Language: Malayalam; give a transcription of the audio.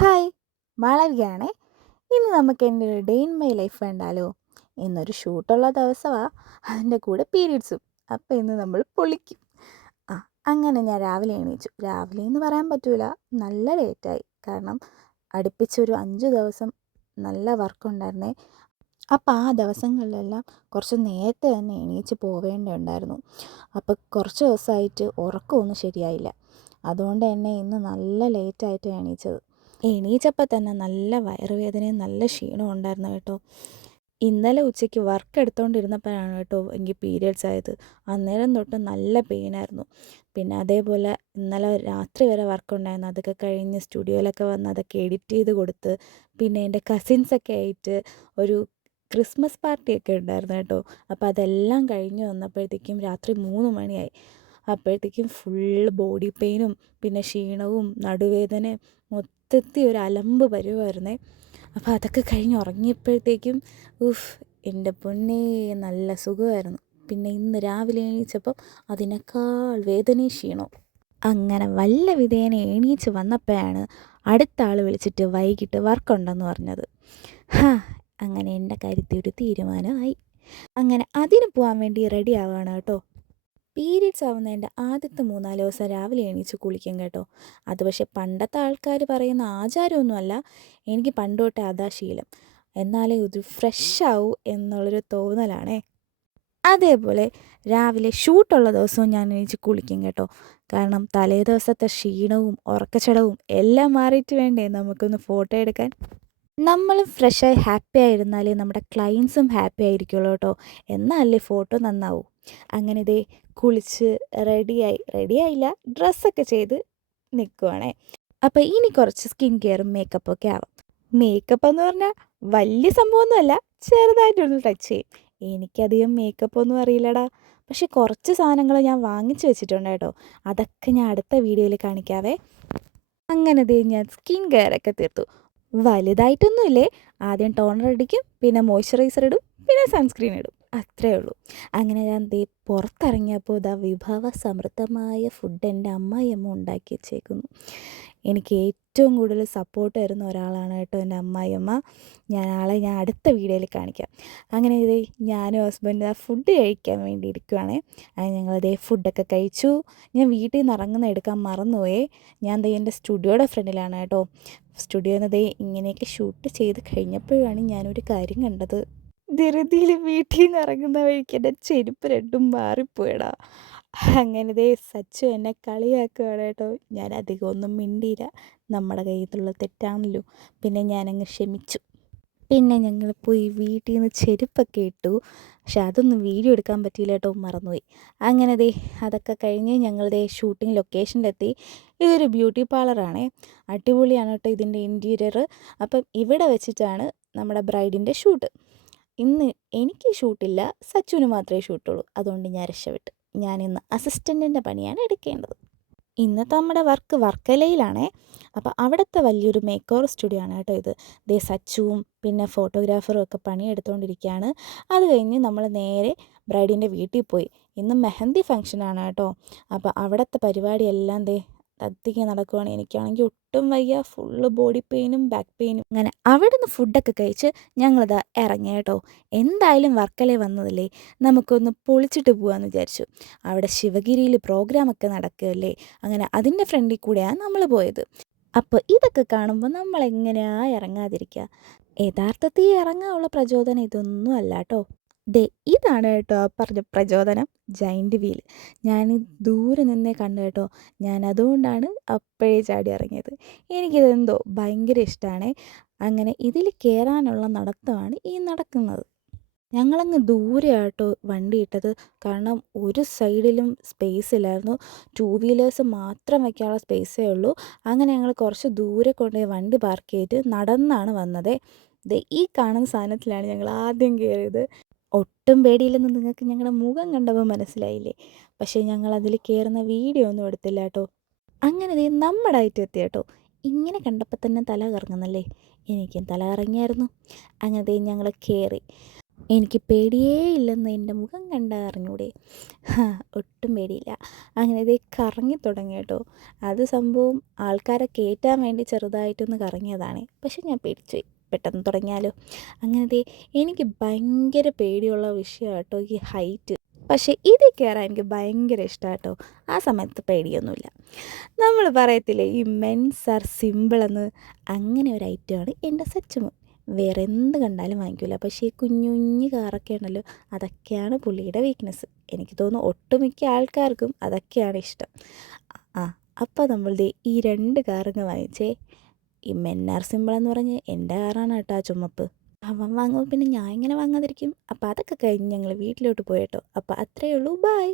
ഹായ്, മാളവികയാണേ. ഇന്ന് നമുക്ക് എൻ്റെ ഒരു ഡേ ഇൻ മൈ ലൈഫ് വേണ്ടാലോ. ഇന്നൊരു ഷൂട്ടുള്ള ദിവസമാണ്, അതിൻ്റെ കൂടെ പീരീഡ്സും. അപ്പോൾ ഇന്ന് നമ്മൾ പൊളിക്കും. ആ അങ്ങനെ ഞാൻ രാവിലെ എണീച്ചു. രാവിലെ എന്ന് പറയാൻ പറ്റൂല, നല്ല ലേറ്റായി. കാരണം അടുപ്പിച്ചൊരു 5 ദിവസം നല്ല വർക്കുണ്ടായിരുന്നേ. അപ്പോൾ ആ ദിവസങ്ങളിലെല്ലാം കുറച്ച് നേരത്തെ തന്നെ എണീച്ച് പോവേണ്ടതുണ്ടായിരുന്നു. അപ്പോൾ കുറച്ച് ദിവസമായിട്ട് ഉറക്കമൊന്നും ശരിയായില്ല. അതുകൊണ്ട് തന്നെ ഇന്ന് നല്ല ലേറ്റായിട്ട് എണീച്ചത്. എണീച്ചപ്പോൾ തന്നെ നല്ല വയറുവേദനയും നല്ല ക്ഷീണവും ഉണ്ടായിരുന്നു കേട്ടോ. ഇന്നലെ ഉച്ചയ്ക്ക് വർക്ക് എടുത്തുകൊണ്ടിരുന്നപ്പോഴാണ് കേട്ടോ എനിക്ക് പീരിയഡ്സ് ആയത്. അന്നേരം തൊട്ട് നല്ല പെയിനായിരുന്നു. പിന്നെ അതേപോലെ ഇന്നലെ രാത്രി വരെ വർക്ക് ഉണ്ടായിരുന്നു. അതൊക്കെ കഴിഞ്ഞ് സ്റ്റുഡിയോയിലൊക്കെ വന്ന് അതൊക്കെ എഡിറ്റ് ചെയ്ത് കൊടുത്ത്, പിന്നെ എൻ്റെ കസിൻസൊക്കെ ആയിട്ട് ഒരു ക്രിസ്മസ് പാർട്ടിയൊക്കെ ഉണ്ടായിരുന്നു കേട്ടോ. അപ്പോൾ അതെല്ലാം കഴിഞ്ഞ് വന്നപ്പോഴത്തേക്കും രാത്രി 3 മണിയായി. അപ്പോഴത്തേക്കും ഫുൾ ബോഡി പെയിനും പിന്നെ ക്ഷീണവും നടുവേദനയും മൊത്തത്തിൽ ഒരു അലമ്പ് വരുമായിരുന്നേ. അപ്പോൾ അതൊക്കെ കഴിഞ്ഞ് ഉറങ്ങിയപ്പോഴത്തേക്കും എൻ്റെ പൊന്നേ നല്ല സുഖമായിരുന്നു. പിന്നെ ഇന്ന് രാവിലെ എണീച്ചപ്പം അതിനേക്കാൾ വേദനയും ക്ഷീണവും. അങ്ങനെ വല്ല വിധേന എണീച്ച് വന്നപ്പോഴാണ് അടുത്ത ആൾ വിളിച്ചിട്ട് വൈകിട്ട് വർക്കുണ്ടെന്ന് പറഞ്ഞത്. ഹാ, അങ്ങനെ എൻ്റെ കാര്യത്തിൽ ഒരു തീരുമാനമായി. അങ്ങനെ അതിന് പോകാൻ വേണ്ടി റെഡി ആവുകയാണ് കേട്ടോ. പീരീഡ്സ് ആവുന്നതിൻ്റെ ആദ്യത്തെ 3-4 ദിവസം രാവിലെ എണീച്ച് കുളിക്കും കേട്ടോ. അത് പക്ഷേ പണ്ടത്തെ ആൾക്കാർ പറയുന്ന ആചാരമൊന്നുമല്ല, എനിക്ക് പണ്ട് തൊട്ടേ അതാ ശീലം. എന്നാലേ ഇത് ഫ്രഷ് ആവൂ എന്നുള്ളൊരു തോന്നലാണേ. അതേപോലെ രാവിലെ ഷൂട്ടുള്ള ദിവസവും ഞാൻ എണീച്ച് കുളിക്കും കേട്ടോ. കാരണം തലേ ദിവസത്തെ ക്ഷീണവും ഉറക്കച്ചടവും എല്ലാം മാറിയിട്ട് വേണ്ടേ നമുക്കൊന്ന് ഫോട്ടോ എടുക്കാൻ. നമ്മളും ഫ്രഷായി ഹാപ്പി ആയിരുന്നാലേ നമ്മുടെ ക്ലയൻസും ഹാപ്പി ആയിരിക്കുള്ളൂ കേട്ടോ. എന്നാലല്ലേ ഫോട്ടോ നന്നാവൂ. അങ്ങനെ ഇതേ കുളിച്ച് റെഡിയായില്ല, ഡ്രസ്സൊക്കെ ചെയ്ത് നിൽക്കുവാണേ. അപ്പോൾ ഇനി കുറച്ച് സ്കിൻ കെയറും മേക്കപ്പൊക്കെ ആവാം. മേക്കപ്പ് എന്ന് പറഞ്ഞാൽ വലിയ സംഭവമൊന്നുമല്ല, ചെറുതായിട്ടൊന്ന് ടച്ച് ചെയ്യും. എനിക്കധികം മേക്കപ്പൊന്നും അറിയില്ലടാ. പക്ഷെ കുറച്ച് സാധനങ്ങൾ ഞാൻ വാങ്ങിച്ച് വെച്ചിട്ടുണ്ട് കേട്ടോ. അതൊക്കെ ഞാൻ അടുത്ത വീഡിയോയിൽ കാണിക്കാവേ. അങ്ങനെ ദേ ഞാൻ സ്കിൻ കെയറൊക്കെ തീർത്തു. വലുതായിട്ടൊന്നുമില്ലേ. ആദ്യം ടോണർ അടിക്കും, പിന്നെ മോയ്സ്ചറൈസർ ഇടും, പിന്നെ സൺസ്ക്രീൻ ഇടും. അത്രയേ ഉള്ളൂ. അങ്ങനെ ഞാൻ ദേ പുറത്തിറങ്ങിയപ്പോൾ ഇതാ വിഭവ സമൃദ്ധമായ ഫുഡ് എൻ്റെ അമ്മായിയമ്മ ഉണ്ടാക്കി വെച്ചേക്കുന്നു. എനിക്ക് ഏറ്റവും കൂടുതൽ സപ്പോർട്ട് തരുന്ന ഒരാളാണ് കേട്ടോ എൻ്റെ അമ്മായിയമ്മ. ഞാൻ അടുത്ത വീഡിയോയിൽ കാണിക്കാം. അങ്ങനെ ഇതേ ഞാനും ഹസ്ബൻഡ് ആ ഫുഡ് കഴിക്കാൻ വേണ്ടി ഇരിക്കുവാണേ. അങ്ങനെ ഞങ്ങളിതേ ഫുഡൊക്കെ കഴിച്ചു. ഞാൻ വീട്ടിൽ നിന്ന് ഇറങ്ങുന്ന എടുക്കാൻ മറന്നുപോയേ. ഞാൻ ദേ എൻ്റെ സ്റ്റുഡിയോയുടെ ഫ്രണ്ടിലാണ് കേട്ടോ. സ്റ്റുഡിയോയിൽ നിന്ന് ദേ ഇങ്ങനെയൊക്കെ ഷൂട്ട് ചെയ്ത് കഴിഞ്ഞപ്പോഴാണ് ഞാനൊരു കാര്യം കണ്ടത്. ധൃതിയിൽ വീട്ടിൽ നിന്ന് ഇറങ്ങുന്ന വഴിക്ക് എൻ്റെ ചെരുപ്പ് രണ്ടും മാറിപ്പോയടാ. അങ്ങനെ ദേ സച്ചു എന്നെ കളിയാക്കുകയാണ് കേട്ടോ. ഞാൻ അധികം ഒന്നും മിണ്ടിയില്ല. നമ്മുടെ കയ്യിൽ നിന്നുള്ള തെറ്റാണല്ലോ. പിന്നെ ഞാനങ്ങ് ക്ഷമിച്ചു. പിന്നെ ഞങ്ങൾ പോയി വീട്ടിൽ നിന്ന് ചെരുപ്പൊക്കെ ഇട്ടു. പക്ഷെ അതൊന്നും വീഡിയോ എടുക്കാൻ പറ്റിയില്ല കേട്ടോ, മറന്നുപോയി. അങ്ങനെ ദേ അതൊക്കെ കഴിഞ്ഞ് ഞങ്ങൾ ദേ ഷൂട്ടിംഗ് ലൊക്കേഷനിലെത്തി. ഇതൊരു ബ്യൂട്ടി പാർലറാണേ. അടിപൊളിയാണ് കേട്ടോ ഇതിൻ്റെ ഇൻറ്റീരിയർ. അപ്പം ഇവിടെ വെച്ചിട്ടാണ് നമ്മുടെ ബ്രൈഡിൻ്റെ ഷൂട്ട്. ഇന്ന് എനിക്ക് ഷൂട്ടില്ല, സച്ചുവിന് മാത്രമേ ഷൂട്ടുള്ളൂ. അതുകൊണ്ട് ഞാൻ രക്ഷപ്പെട്ടു. ഞാനിന്ന് അസിസ്റ്റൻറ്റിൻ്റെ പണിയാണ് എടുക്കേണ്ടത്. ഇന്നത്തെ നമ്മുടെ വർക്ക് വർക്കലയിലാണേ. അപ്പോൾ അവിടുത്തെ വലിയൊരു മേക്ക് ഓവർ സ്റ്റുഡിയോ ആണ് കേട്ടോ ഇത്. ദേ സച്ചുവും പിന്നെ ഫോട്ടോഗ്രാഫറും ഒക്കെ പണിയെടുത്തുകൊണ്ടിരിക്കുകയാണ്. അത് കഴിഞ്ഞ് നമ്മൾ നേരെ ബ്രൈഡിൻ്റെ വീട്ടിൽ പോയി. ഇന്ന് മെഹന്തി ഫംഗ്ഷനാണ് കേട്ടോ. അപ്പോൾ അവിടുത്തെ പരിപാടിയെല്ലാം ദേ കത്തിക്ക് നടക്കുവാണ്. എനിക്കാണെങ്കിൽ ഒട്ടും വയ്യ, ഫുള്ള് ബോഡി പെയിനും ബാക്ക് പെയിനും. അങ്ങനെ അവിടെ നിന്ന് ഫുഡൊക്കെ കഴിച്ച് ഞങ്ങളിതാ ഇറങ്ങി കേട്ടോ. എന്തായാലും വർക്കലയിൽ വന്നതല്ലേ, നമുക്കൊന്ന് പൊളിച്ചിട്ട് പോകാമെന്ന് വിചാരിച്ചു. അവിടെ ശിവഗിരിയിൽ പ്രോഗ്രാമൊക്കെ നടക്കുകയല്ലേ. അങ്ങനെ അതിൻ്റെ ഫ്രണ്ടിൽ കൂടെയാണ് നമ്മൾ പോയത്. അപ്പോൾ ഇതൊക്കെ കാണുമ്പോൾ നമ്മളെങ്ങനെയാണ് ഇറങ്ങാതിരിക്കുക. യഥാർത്ഥത്തിൽ ഇറങ്ങാനുള്ള പ്രചോദനം ഇതൊന്നും അല്ല കേട്ടോ. ദേ ഇതാണ് കേട്ടോ ആ പറഞ്ഞ പ്രചോദനം, ജൈൻറ്റ് വീൽ. ഞാൻ ദൂരെ നിന്നേ കണ്ടു കേട്ടോ. ഞാൻ അതുകൊണ്ടാണ് അപ്പോഴേ ചാടി ഇറങ്ങിയത്. എനിക്കിതെന്തോ ഭയങ്കര ഇഷ്ടമാണ്. അങ്ങനെ ഇതിൽ കയറാനുള്ള നടത്തമാണ് ഈ നടക്കുന്നത്. ഞങ്ങളങ്ങ് ദൂരെ ആട്ടോ വണ്ടി ഇട്ടത്. കാരണം ഒരു സൈഡിലും സ്പേസ് ഇല്ലായിരുന്നു. 2 വീലേഴ്സ് മാത്രം വയ്ക്കാനുള്ള സ്പേസേ ഉള്ളൂ. അങ്ങനെ ഞങ്ങൾ കുറച്ച് ദൂരെ കൊണ്ടുപോയി വണ്ടി പാർക്ക് ചെയ്തിട്ട് നടന്നാണ് വന്നത്. ദേ ഈ കാണുന്ന സാധനത്തിലാണ് ഞങ്ങൾ ആദ്യം കയറിയത്. ഒട്ടും പേടിയില്ലെന്ന് നിങ്ങൾക്ക് ഞങ്ങളുടെ മുഖം കണ്ടപ്പോൾ മനസ്സിലായില്ലേ. പക്ഷേ ഞങ്ങൾ അതിൽ കയറുന്ന വീഡിയോ ഒന്നും എടുത്തില്ല കേട്ടോ. അങ്ങനെ ദേ നമ്മുടെ ആയിട്ട് എത്തി കേട്ടോ. ഇങ്ങനെ കണ്ടപ്പോൾ തന്നെ തല കറങ്ങുന്നല്ലേ. എനിക്കും തല കറങ്ങിയായിരുന്നു. അങ്ങനെ ദേ ഞങ്ങൾ കയറി. എനിക്ക് പേടിയേ ഇല്ലെന്ന് എൻ്റെ മുഖം കണ്ടാൽ അറിഞ്ഞൂടെ. ഒട്ടും പേടിയില്ല. അങ്ങനെ ദേ കറങ്ങി തുടങ്ങി കേട്ടോ. അത് സംഭവം ആൾക്കാരെ കയറ്റാൻ വേണ്ടി ചെറുതായിട്ടൊന്ന് കറങ്ങിയതാണ്. പക്ഷെ ഞാൻ പേടിച്ചു പോയി. പെട്ടെന്ന് തുടങ്ങിയാലോ. അങ്ങനെ ദേ എനിക്ക് ഭയങ്കര പേടിയുള്ള വിഷയമാണ് കേട്ടോ ഈ ഹൈറ്റ്. പക്ഷേ ഇതിൽ കയറാൻ എനിക്ക് ഭയങ്കര ഇഷ്ടമാണ് കേട്ടോ. ആ സമയത്ത് പേടിയൊന്നുമില്ല. നമ്മൾ പറയത്തില്ലേ ഈ മെൻസ് ആർ സിമ്പിളെന്ന്, അങ്ങനെ ഒരു ഐറ്റമാണ് എൻ്റെ സച്ചുമോൻ. വേറെ എന്ത് കണ്ടാലും വാങ്ങിക്കില്ല. പക്ഷേ ഈ കുഞ്ഞു കുഞ്ഞു കാറൊക്കെ ഉണ്ടല്ലോ, അതൊക്കെയാണ് പുള്ളിയുടെ വീക്ക്നെസ്. എനിക്ക് തോന്നുന്നു ഒട്ടുമിക്ക ആൾക്കാർക്കും അതൊക്കെയാണ് ഇഷ്ടം. ആ അപ്പോൾ നമ്മൾ ദേ ഈ 2 കാറങ്ങ് വാങ്ങിച്ചേ. ഈ മെന്നാർ സിമ്പിളെന്ന് പറഞ്ഞ് എൻ്റെ കാറാണ് കേട്ടോ ആ ചുമപ്പ്. അവൻ വാങ്ങുമ്പോൾ പിന്നെ ഞാൻ ഇങ്ങനെ വാങ്ങാതിരിക്കും. അപ്പോൾ അതൊക്കെ കഴിഞ്ഞ് ഞങ്ങൾ വീട്ടിലോട്ട് പോയി കേട്ടോ. അപ്പോൾ അത്രയേ ഉള്ളൂ. ബായ്.